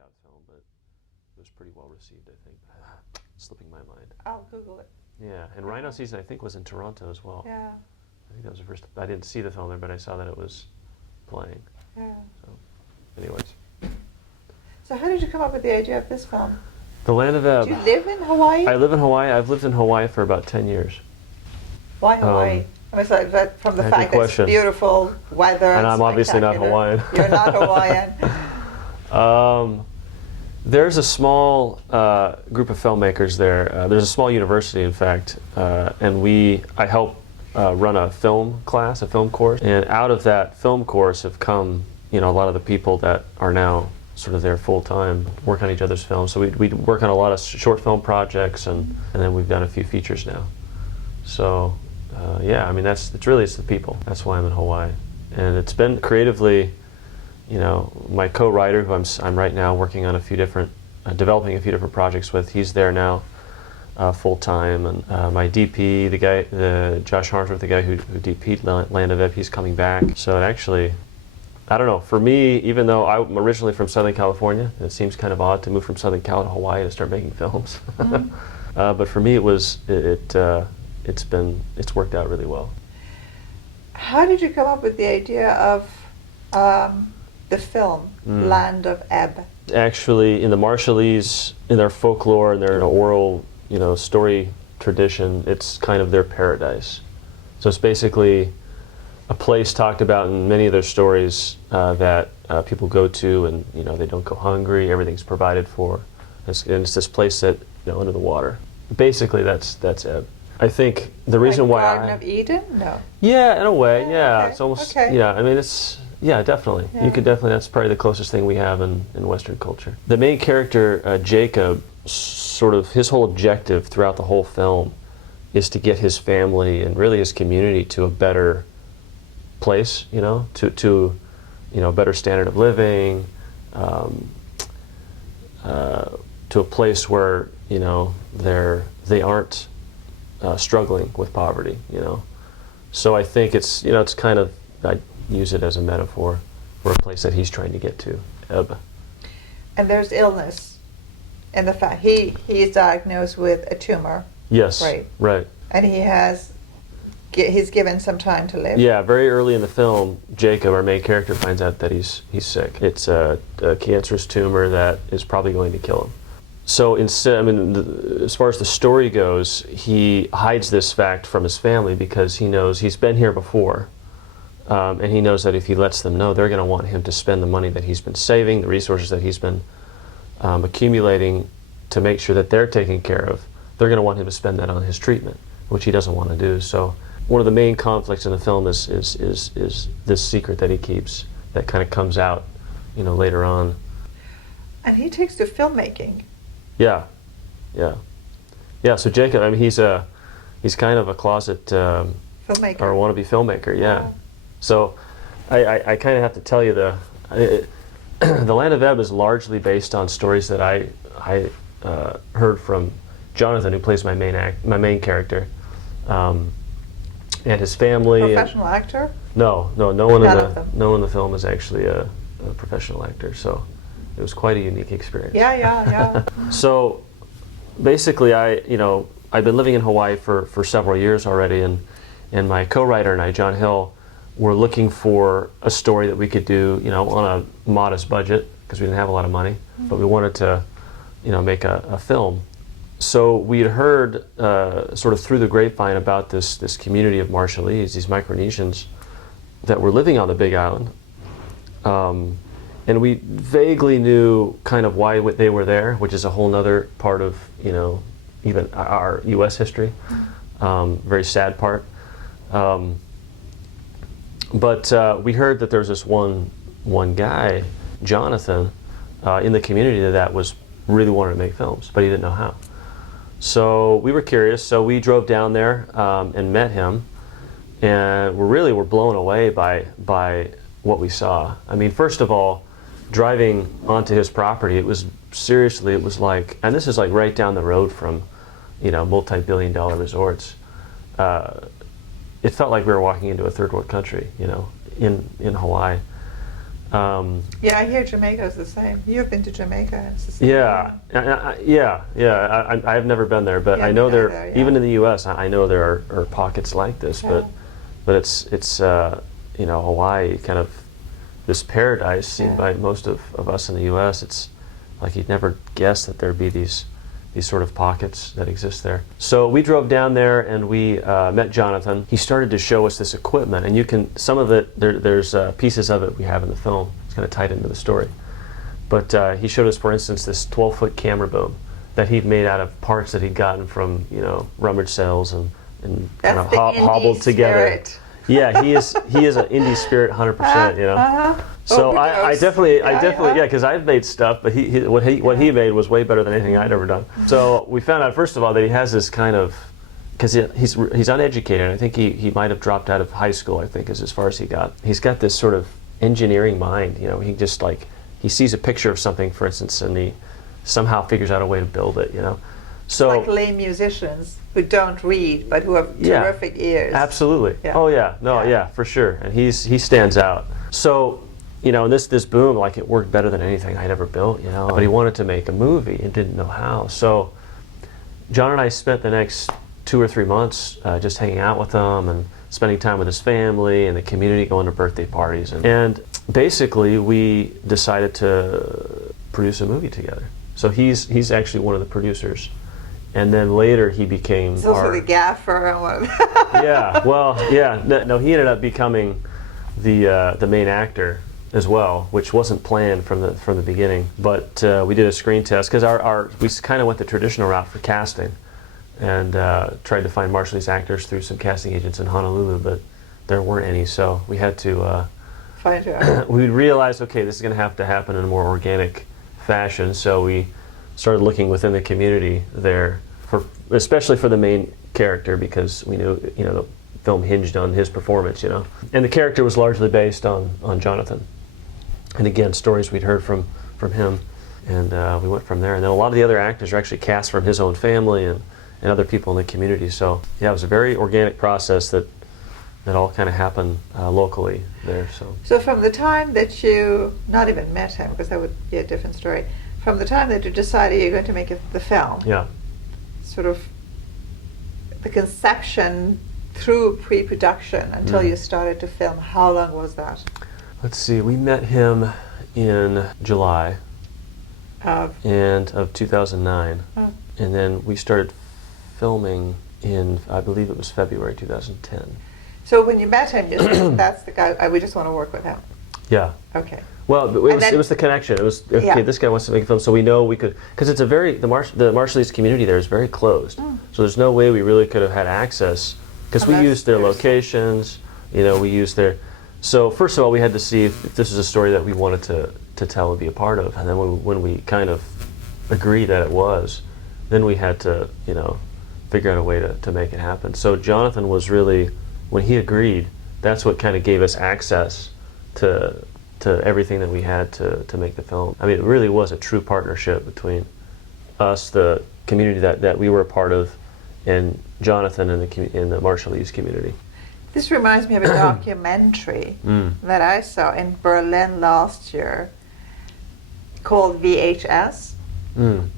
breakout film, but it was pretty well received, I think. Slipping my mind. I'll Google it. Yeah, and Rhino Season, I think, was in Toronto as well. Yeah. I think that was the first. I didn't see the film there, but I saw that it was playing. Yeah. So, anyways. So how did you come up with the idea of this film? The Land of Ebb. Do you live in Hawaii? I live in Hawaii. I've lived in Hawaii for about 10 years. Why Hawaii? I mean, so that from the That's a fact that it's question. beautiful weather. And I'm obviously not spectacular. Hawaiian. You're not Hawaiian. There's a small group of filmmakers there. There's a small university, in fact, and I help run a film class, a film course. And out of that film course have come, a lot of the people that are now sort of there full time, work on each other's films. So we work on a lot of short film projects, and then we've done a few features now. So yeah, I mean it's the people. That's why I'm in Hawaii, and it's been creatively. My co-writer, who I'm right now working on developing a few different projects with, he's there now, full time, and my DP, Josh Harnsworth, the guy who DP'd Land of Ebb, he's coming back. So it actually, I don't know. For me, even though I'm originally from Southern California, it seems kind of odd to move from Southern Cal to Hawaii to start making films. But for me, it's worked out really well. How did you come up with the idea of the film Land of Ebb? Actually, in the Marshallese, in their folklore and their oral, story tradition, it's kind of their paradise. So it's basically a place talked about in many of their stories that people go to, and they don't go hungry. Everything's provided for, and it's this place that under the water. Basically, that's Ebb. I think the reason why Garden of Eden? No. Yeah, in a way, yeah. Okay. It's almost, Okay. yeah, I mean, yeah, definitely. Yeah. You could definitely, that's probably the closest thing we have in Western culture. The main character, Jacob, sort of his whole objective throughout the whole film is to get his family and really his community to a better place, to a better standard of living, to a place where, they aren't struggling with poverty, So I think it's kind of, I use it as a metaphor for a place that he's trying to get to, Ebb. And there's illness in the fact he is diagnosed with a tumor. Yes. Right. And he's given some time to live. Yeah, very early in the film, Jacob, our main character, finds out that he's sick. It's a cancerous tumor that is probably going to kill him. So instead, as far as the story goes, he hides this fact from his family because he knows he's been here before, and he knows that if he lets them know, they're going to want him to spend the money that he's been saving, the resources that he's been accumulating to make sure that they're taken care of. They're going to want him to spend that on his treatment, which he doesn't want to do. So one of the main conflicts in the film is this secret that he keeps that kind of comes out, later on. And he takes to filmmaking. Yeah. So Jacob, he's kind of a closet Filmmaker. or wannabe filmmaker. Yeah. So I kind of have to tell you the Land of Ebb is largely based on stories that I heard from Jonathan, who plays my main character, and his family. Professional actor? No one in the film is actually a professional actor. So. It was quite a unique experience. Yeah. So basically, I've been living in Hawaii for several years already, and my co-writer and I, John Hill, were looking for a story that we could do, on a modest budget because we didn't have a lot of money, but we wanted to, make a film. So we had heard sort of through the grapevine about this community of Marshallese, these Micronesians that were living on the Big Island. And we vaguely knew kind of why they were there, which is a whole other part of, even our U.S. history, very sad part. But we heard that there was this one guy, Jonathan, in the community that was really wanted to make films, but he didn't know how. So we were curious, so we drove down there and met him, and we're blown away by what we saw. First of all, driving onto his property, it was like, and this is like right down the road from, multi-billion-dollar resorts. It felt like we were walking into a third world country, in Hawaii. Yeah, I hear Jamaica is the same. You've been to Jamaica, and it's the same. Yeah, I've never been there, but Yeah, I know neither, there. yeah. Even in the U.S., I know there are pockets like this, Yeah. but it's you know, Hawaii, kind of this paradise seen Yeah. by most of us in the U.S. It's like you'd never guess that there'd be these sort of pockets that exist there. So we drove down there and we met Jonathan. He started to show us this equipment, and you can, some of it, there's pieces of it we have in the film. It's kind of tied into the story. But he showed us, for instance, this 12-foot camera boom that he'd made out of parts that he'd gotten from, you know, rummage sales and kind of That's the indie hobbled together. spirit. Yeah, he is an indie spirit, 100%. You know. Uh-huh. So I Overdose. definitely, Yeah. yeah, because I've made stuff, but what he made was way better than anything I'd ever done. So we found out, first of all, that he has this kind of, because he's uneducated. I think he might have dropped out of high school, I think, is as far as he got. He's got this sort of engineering mind. You know, he just like, he sees a picture of something, for instance, and he somehow figures out a way to build it. You know, so Like lay musicians who don't read but who have Yeah. terrific ears. absolutely. Yeah. Oh yeah, no, Yeah. yeah, for sure. And he stands out. So, you know, this boom, like, it worked better than anything I'd ever built, you know. But he wanted to make a movie and didn't know how. So John and I spent the next 2 or 3 months just hanging out with him and spending time with his family and the community, going to birthday parties. And basically we decided to produce a movie together. So he's actually one of the producers. And then later he became He's also our... the gaffer and one. Yeah, well, yeah. No, he ended up becoming the main actor as well, which wasn't planned from the beginning. But we did a screen test because we kind of went the traditional route for casting, and tried to find Marshallese actors through some casting agents in Honolulu, but there weren't any. So we had to. Find out. We realized, okay, this is going to have to happen in a more organic fashion. So we started looking within the community there, especially for the main character, because we knew, you know, the film hinged on his performance, you know. And the character was largely based on Jonathan. And again, stories we'd heard from him. And we went from there. And then a lot of the other actors are actually cast from his own family and other people in the community. So yeah, it was a very organic process that all kind of happened locally there. So from the time that you not even met him, because that would be a different story, from the time that you decided you're going to make the film, Yeah. sort of the conception through pre-production until you started to film, how long was that? Let's see, we met him in July Of of 2009. Oh. And then we started filming in, I believe it was February 2010. So when you met him, you said, that's the guy, we just want to work with him. Yeah. Okay. Well, then- it was the connection. It was, okay, Yeah. this guy wants to make a film, so we know we could, because it's the Marshallese community there is very closed. So there's no way we really could have had access, because we Unless used their there's- locations, you know, we used their, so first of all, we had to see if this was a story that we wanted to tell and be a part of. And then when we kind of agreed that it was, then we had to, you know, figure out a way to make it happen. So Jonathan was really, when he agreed, that's what kind of gave us access to everything that we had to make the film. I mean, it really was a true partnership between us, the community that we were a part of, and Jonathan and the Marshallese community. This reminds me of a documentary that I saw in Berlin last year called VHS. Mm.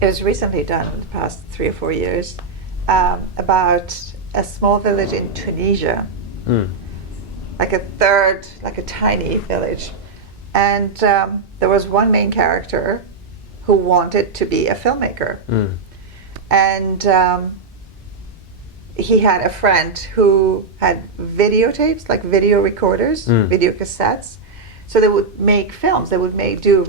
It was recently done in the past 3 or 4 years, about a small village in Tunisia, Mm. like a tiny village. And there was one main character who wanted to be a filmmaker. Mm. And he had a friend who had videotapes, like video recorders, video cassettes. So they would make films. They would do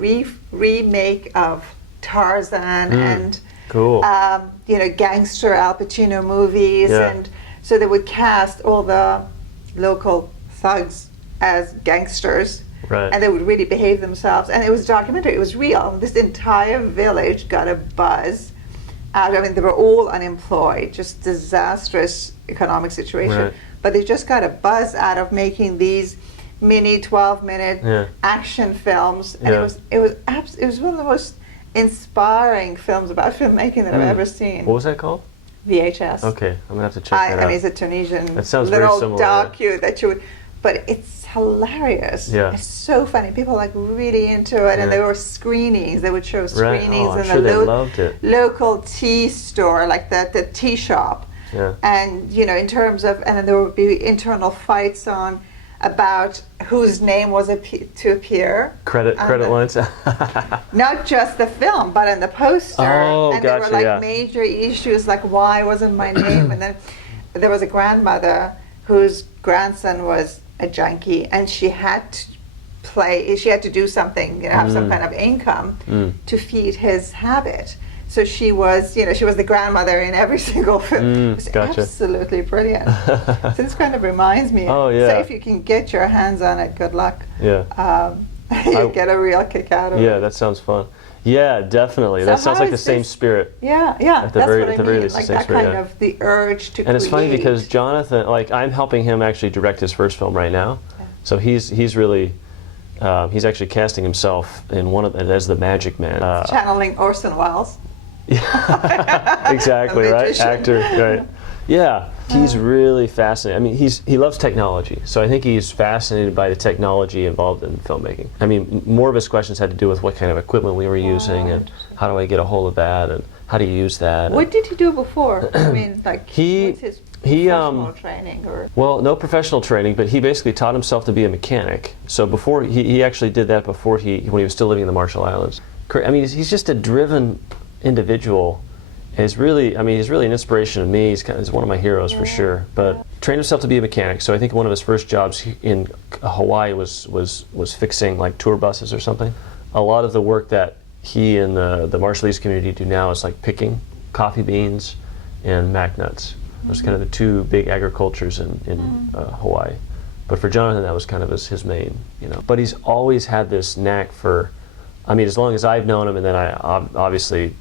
remake of Tarzan and Cool. gangster Al Pacino movies, Yeah. and so they would cast all the local thugs as gangsters, Right. and they would really behave themselves. And it was documentary. It was real. This entire village got a buzz out. I mean, they were all unemployed, just disastrous economic situation. Right. But they just got a buzz out of making these mini 12-minute Yeah. action films, and Yeah. it was one of the most inspiring films about filmmaking that I've ever seen. What was that called? VHS. Okay, I'm gonna have to check that I out. mean, it's a Tunisian That sounds very little similar, yeah. docu that you would. but it's hilarious. Yeah. It's so funny. People like really into it, and Yeah. there were screenings. They would show Right. screenings Oh, I'm in sure the they loved it. local tea store, like the tea shop. Yeah. And in terms of, and then there would be internal fights on about whose name was to appear. Credit lines. Not just the film, but in the poster. Oh, and there were gotcha, like yeah. major issues, like why wasn't my name? And then there was a grandmother whose grandson was a junkie, and she had to do something, have some kind of income to feed his habit. So she was the grandmother in every single film. It was Gotcha. absolutely brilliant. So this kind of reminds me. Oh, yeah. So if you can get your hands on it, good luck. Yeah. You get a real kick out of it. Yeah, that sounds fun. Yeah, definitely. So that sounds how like the is same this- spirit. Yeah, At the that's very- what at the I very mean. least, Like the that same kind spirit, yeah. of the urge to And it's funny create. because Jonathan, like, I'm helping him actually direct his first film right now. Yeah. So he's really he's actually casting himself in one of as the Magic Man. channeling Orson Welles. Exactly, A right? magician. Actor, right? Yeah, he's really fascinated. I mean, he loves technology, so I think he's fascinated by the technology involved in filmmaking. I mean, more of his questions had to do with what kind of equipment we were using and how do I get a hold of that and how do you use that. What did he do before? I mean, like, He- what's his he, professional training? Or Well, no professional training, but he basically taught himself to be a mechanic. So before he actually did that before when he was still living in the Marshall Islands. I mean, he's just a driven individual. He's really an inspiration to me. He's one of my heroes for sure. But trained himself to be a mechanic. So I think one of his first jobs in Hawaii was fixing like tour buses or something. A lot of the work that he and the Marshallese community do now is like picking coffee beans and mac nuts. Those are kind of the two big agricultures in Hawaii. But for Jonathan, that was kind of his main, But he's always had this knack for, I mean, as long as I've known him, and then obviously,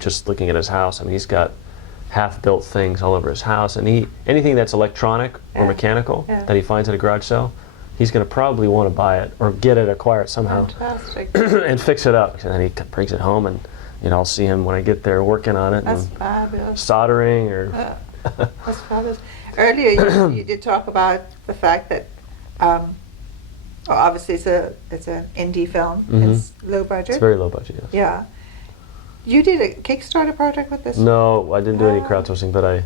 just looking at his house, he's got half-built things all over his house, and anything that's electronic or mechanical that he finds at a garage sale, he's going to probably want to buy it or acquire it somehow fantastic. and fix it up. And then he brings it home, and I'll see him when I get there working on it That's and fabulous. soldering or. That's fabulous. Earlier, you did talk about the fact that, obviously, it's an indie film. It's low budget. It's very low budget. Yes. Yeah. You did a Kickstarter project with this? No, I didn't do any Ah. crowdsourcing, but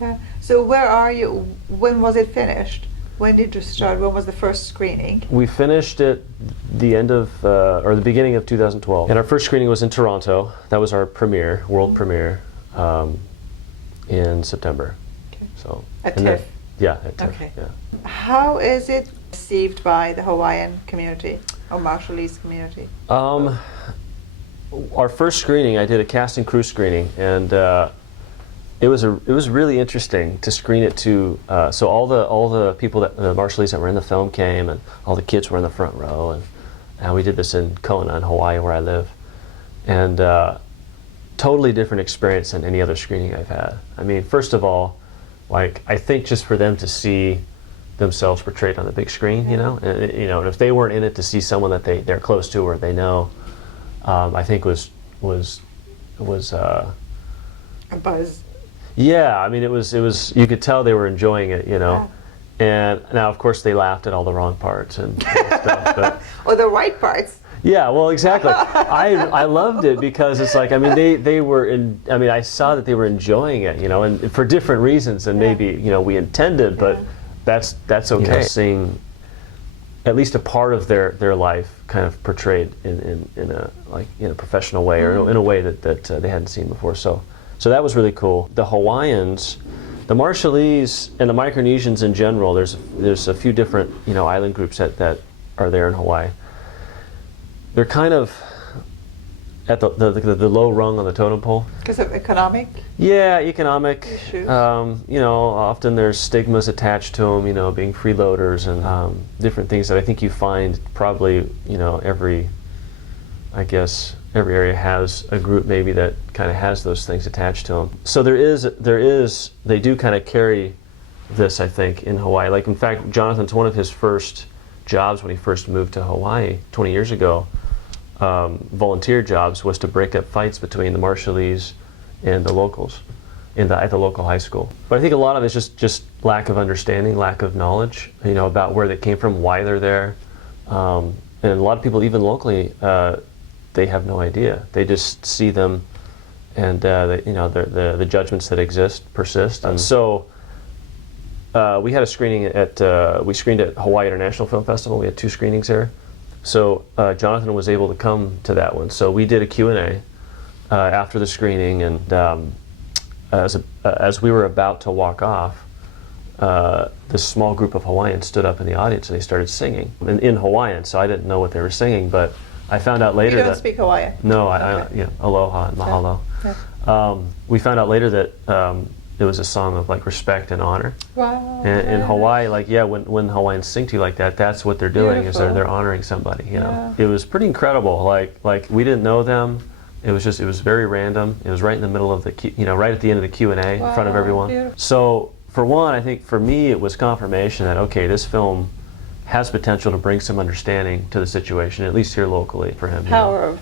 Yeah. So where are you? When was it finished? When did you start? When was the first screening? we finished it the end of or the beginning of 2012, and our first screening was in Toronto. That was our premiere, world premiere, in September. Okay. So At and then- TIFF? Yeah, at TIFF. Okay. Yeah. How is it received by the Hawaiian community or Marshallese community? Our first screening, I did a cast and crew screening, and it was really interesting to screen it to. So all the people the Marshallese that were in the film came, and all the kids were in the front row, and we did this in Kona, in Hawaii, where I live, and totally different experience than any other screening I've had. I mean, first of all, like, I think just for them to see themselves portrayed on the big screen, and if they weren't in it, to see someone that they're close to or they know. I think was A buzz. yeah. I mean, it was you could tell they were enjoying it, Yeah. And now, of course, they laughed at all the wrong parts and stuff. But Or the right parts. yeah, well, exactly. I loved it because it's like, I mean, they were in. I mean, I saw that they were enjoying it, and for different reasons than maybe we intended, but that's okay. Seeing at least a part of their life kind of portrayed in a professional way or in a way that they hadn't seen before. So that was really cool. The Hawaiians, the Marshallese, and the Micronesians in general. There's a few different island groups that are there in Hawaii. They're kind of at the low rung on the totem pole. Because of economic? Yeah, economic. Issues. Often there's stigmas attached to them, being freeloaders and different things that I think you find probably, every area has a group maybe that kind of has those things attached to them. So they do kind of carry this, I think, in Hawaii. Like, in fact, Jonathan's one of his first jobs when he first moved to Hawaii 20 years ago, volunteer jobs, was to break up fights between the Marshallese and the locals. at the local high school. But I think a lot of it's just lack of understanding, lack of knowledge, about where they came from, why they're there. And a lot of people, even locally, they have no idea. They just see them, and the judgments that exist persist. And so we had a screening we screened at Hawaii International Film Festival. We had 2 screenings there. So Jonathan was able to come to that one. So we did a Q&A after the screening, and as we were about to walk off, this small group of Hawaiians stood up in the audience and they started singing in Hawaiian. So I didn't know what they were singing, but I found out later You don't that speak Hawaiian? no, Okay. aloha and mahalo. Yeah. We found out later that it was a song of like respect and honor. Wow. And in Hawaii, when Hawaiians sing to you like that, that's what they're doing. Is Beautiful. they're honoring somebody. Yeah. It was pretty incredible. Like we didn't know them. It was very random. It was right in the middle of the right at the end of the Q&A in front of Wow, everyone. beautiful. So for one, I think for me it was confirmation that okay, this film has potential to bring some understanding to the situation, at least here locally for him. Power of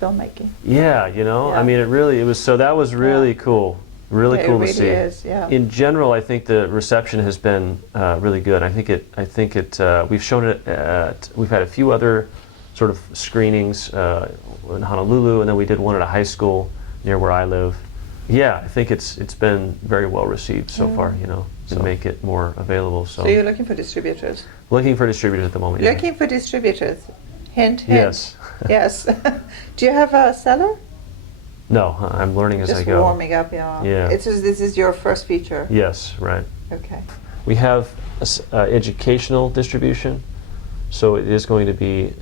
filmmaking. Yeah, I mean, it was so that was really cool. Really Yeah, cool it really to see. is, yeah. In general, I think the reception has been really good. I think it. We've shown it we've had a few other sort of screenings in Honolulu, and then we did one at a high school near where I live. Yeah, I think it's been very well received so far. To make it more available. So, So you're looking for distributors? looking for distributors at the moment. Yeah. Looking for distributors. Hint, hint. Yes. Yes. Do you have a seller? No, I'm learning as I Just go. warming up, yeah. Yeah. This is your first feature. Yes, right. Okay. We have educational distribution, so it is going to be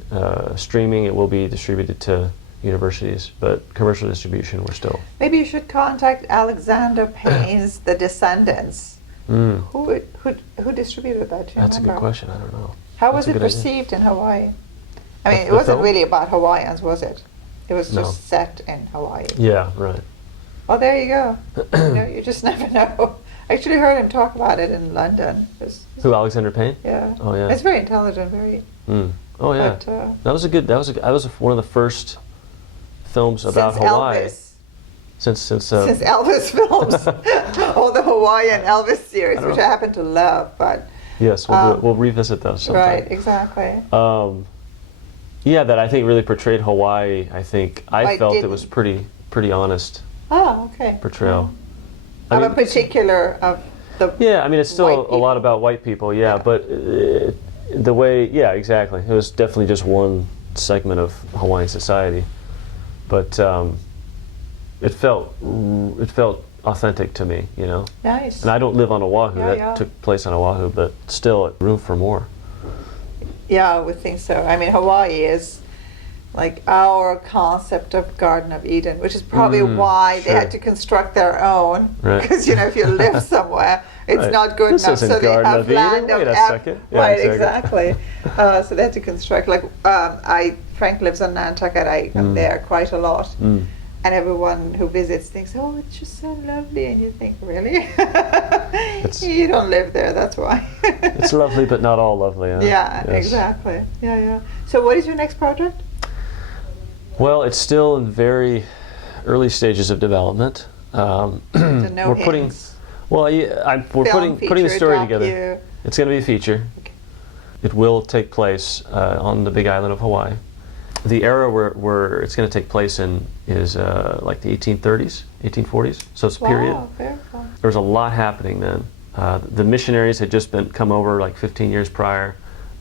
streaming. It will be distributed to universities, but commercial distribution, we're still. Maybe you should contact Alexander Payne's The Descendants. Who distributed that? Do you That's a good remember? question. I don't know. How That's was a it good idea. perceived in Hawaii? I mean, it The wasn't film? really about Hawaiians, was it? It was No. just set in Hawaii. Yeah, right. Oh, there you go. You just never know. I actually heard him talk about it in London. Who, Alexander Payne? Yeah. Oh, yeah. It's very intelligent, very. Oh, yeah. But, that was one of the first films about since Hawaii Elvis. since Elvis films, or the Hawaiian Elvis series, don't which know. I happen to love. But yes, we'll revisit those sometime. right, exactly. Yeah, that I think really portrayed Hawaii. I think I I felt it didn't. was pretty honest Oh, okay. portrayal. Of a particular of the. Yeah, I mean it's still white a lot people. about white people. Yeah, Yeah. but the way, yeah, exactly. It was definitely just one segment of Hawaiian society, but it felt authentic to me, Nice. And I don't live on Oahu. Yeah, that yeah. took place on Oahu, but still room for more. Yeah, I would think so. I mean, Hawaii is like our concept of Garden of Eden, which is probably why they sure. had to construct their own. Right. Because if you live somewhere, it's Right. not good This enough. isn't So they Garden have of Eden. land Wait of a second. Yeah, right, exactly. exactly. So they had to construct. Frank lives on Nantucket. I am there quite a lot. And everyone who visits thinks, "Oh, it's just so lovely," and you think, "Really? You don't live there, that's why." It's lovely, but not all lovely. Huh? Yeah, Yes. exactly. Yeah, yeah. So, what is your next project? Well, it's still in very early stages of development. So no we're putting. hints. Well, yeah, we're Film, putting the feature, story together. docu. It's going to be a feature. Okay. It will take place on the Big Island of Hawaii. The era where it's going to take place in is like the 1830s, 1840s. So it's a period. Wow, very cool. There was a lot happening then. The missionaries had just come over like 15 years prior.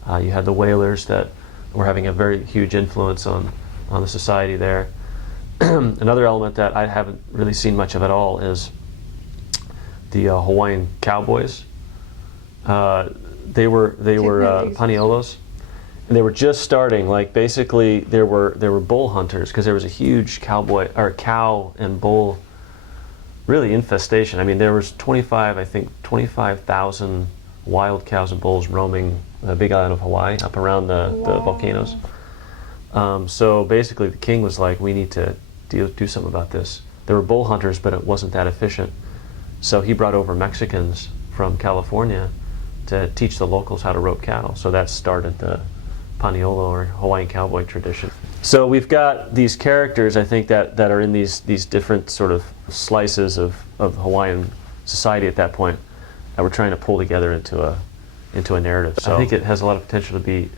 You had the whalers that were having a very huge influence on the society there. Another element that I haven't really seen much of at all is the Hawaiian cowboys. They were really exist. Paniolos, and they were just starting. Like basically, there were bull hunters because there was a huge cow and bull really infestation. I mean, there was 25,000 wild cows and bulls roaming the Big Island of Hawaii up around the volcanoes. So basically, the king was like, "We need to do something about this." There were bull hunters, but it wasn't that efficient. So he brought over Mexicans from California to teach the locals how to rope cattle. So that started the Paniolo or Hawaiian cowboy tradition. So we've got these characters, I think, that are in these different sort of slices of Hawaiian society at that point that we're trying to pull together into a narrative. So I think it has a lot of potential to be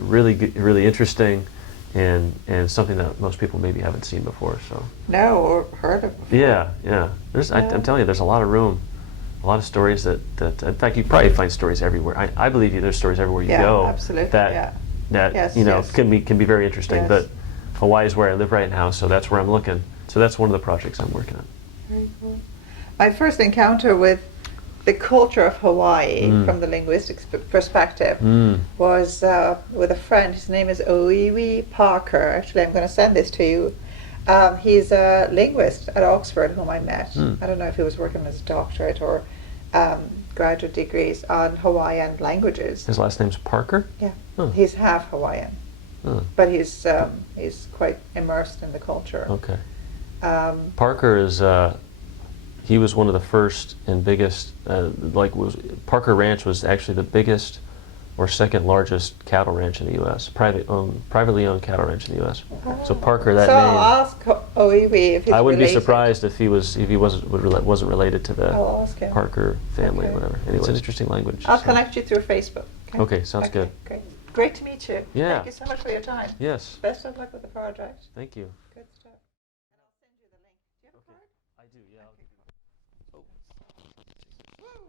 really interesting and something that most people maybe haven't seen before. So No, or heard of before. yeah. I'm telling you, there's a lot of room, a lot of stories that in fact you probably find stories everywhere. I believe there's stories everywhere you Yeah, go. absolutely, That yeah. that Yes, you know yes. can be very interesting. Yes. But Hawaii is where I live right now, so that's where I'm looking. So that's one of the projects I'm working on. Very cool. My first encounter with the culture of Hawaii from the linguistics perspective was with a friend. His name is Oiwi Parker. Actually, I'm going to send this to you. He's a linguist at Oxford whom I met. I don't know if he was working as a doctorate or graduate degrees on Hawaiian languages. His last name's Parker? Yeah, Oh. he's half Hawaiian, but he's quite immersed in the culture. Okay. Um, Parker is he was one of the first and biggest. Parker Ranch was actually the biggest or second largest cattle ranch in the U.S. Privately owned cattle ranch in the U.S. So Parker, that so name. I'll ask Oiwi if he's I wouldn't be related. surprised if he wasn't related to the I'll ask him. Parker family, Okay. whatever. Anyway, it's an interesting language. I'll so. connect you through Facebook. Okay, sounds good. Great. Great to meet you. Yeah. Thank you so much for your time. Yes. Best of luck with the project. Thank you. Good stuff. And I'll send you the link. Do you have a card? I do. Yeah. I'll give you. Oh. Woo!